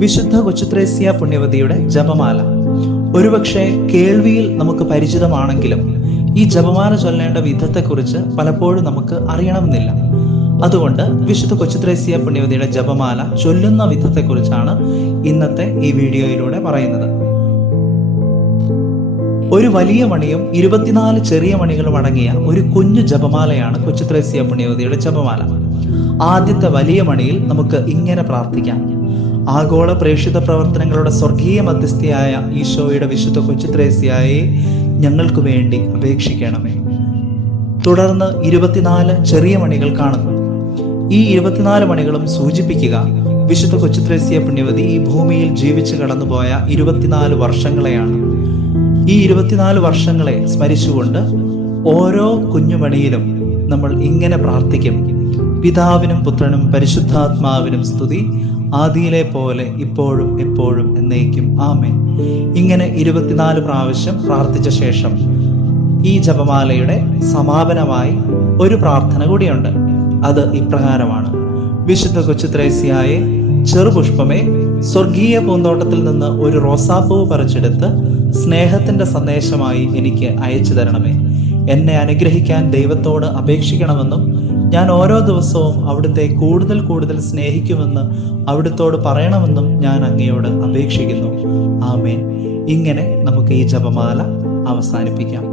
വിശുദ്ധ കൊച്ചുത്രേസ്യ പുണ്യവതിയുടെ ജപമാല. ഒരുപക്ഷെ കേൾവിയിൽ നമുക്ക് പരിചിതമാണെങ്കിലും ഈ ജപമാല ചൊല്ലേണ്ട വിധത്തെക്കുറിച്ച് പലപ്പോഴും നമുക്ക് അറിയണമെന്നില്ല. അതുകൊണ്ട് വിശുദ്ധ കൊച്ചുത്രേസ്യ പുണ്യവതിയുടെ ജപമാല ചൊല്ലുന്ന വിധത്തെക്കുറിച്ചാണ് ഇന്നത്തെ ഈ വീഡിയോയിലൂടെ പറയുന്നത്. ഒരു വലിയ മണിയും 24 ചെറിയ മണികളും അടങ്ങിയ ഒരു കുഞ്ഞു ജപമാലയാണ് കൊച്ചുത്രേസ്യ പുണ്യവതിയുടെ ജപമാല. ആദ്യത്തെ വലിയ മണിയിൽ നമുക്ക് ഇങ്ങനെ പ്രാർത്ഥിക്കാം: ആഗോള പ്രേക്ഷിത പ്രവർത്തനങ്ങളുടെ സ്വർഗീയ മധ്യസ്ഥയായ ഈശോയുടെ വിശുദ്ധ കൊച്ചുത്രേസ്യയെ ഞങ്ങൾക്ക് വേണ്ടി അപേക്ഷിക്കണമേ. തുടർന്ന് 24 ചെറിയ മണികൾ കാണുന്നു. ഈ 24 മണികളും സൂചിപ്പിക്കുക വിശുദ്ധ കൊച്ചുത്രേസ്യ പുണ്യവതി ഈ ഭൂമിയിൽ ജീവിച്ചു കടന്നുപോയ 24 വർഷങ്ങളെയാണ്. ഈ 24 വർഷങ്ങളെ സ്മരിച്ചുകൊണ്ട് ഓരോ കുഞ്ഞുമണിയിലും നമ്മൾ ഇങ്ങനെ പ്രാർത്ഥിക്കും: പിതാവിനും പുത്രനും പരിശുദ്ധാത്മാവിനും സ്തുതി, ആദിയിലെ പോലെ ഇപ്പോഴും എപ്പോഴും എന്നേക്കും ആമേൻ. ഇങ്ങനെ 24 പ്രാവശ്യം പ്രാർത്ഥിച്ച ശേഷം ഈ ജപമാലയുടെ സമാപനമായി ഒരു പ്രാർത്ഥന കൂടിയുണ്ട്. അത് ഇപ്രകാരമാണ്: വിശുദ്ധ കൊച്ചുത്രേസ്യയെ, ചെറുപുഷ്പമേ, സ്വർഗീയ പൂന്തോട്ടത്തിൽ നിന്ന് ഒരു റോസാപ്പൂവ് പറിച്ചെടുത്ത് സ്നേഹത്തിന്റെ സന്ദേശമായി എനിക്ക് അയച്ചു തരണമേ. എന്നെ അനുഗ്രഹിക്കാൻ ദൈവത്തോട് അപേക്ഷിക്കണമെന്നും ഞാൻ ഓരോ ദിവസവും അവിടുത്തെ കൂടുതൽ കൂടുതൽ സ്നേഹിക്കുമെന്ന് അവിടുത്തോട് പറയണമെന്നും ഞാൻ അങ്ങയോട് അപേക്ഷിക്കുന്നു. ആമേൻ. ഇങ്ങനെ നമുക്ക് ഈ ജപമാല അവസാനിപ്പിക്കാം.